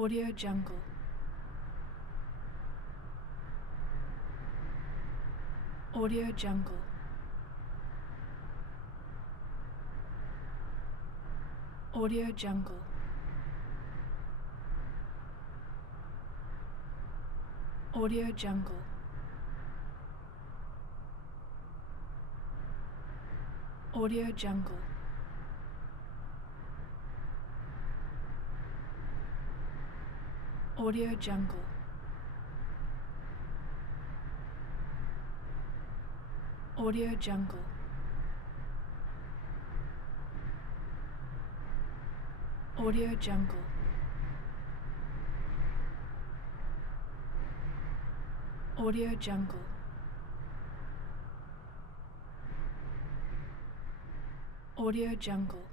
Audio Jungle. Audio Jungle. Audio Jungle. Audio Jungle. Audio Jungle. Audio Jungle. Audio Jungle. Audio Jungle. Audio Jungle. Audio Jungle.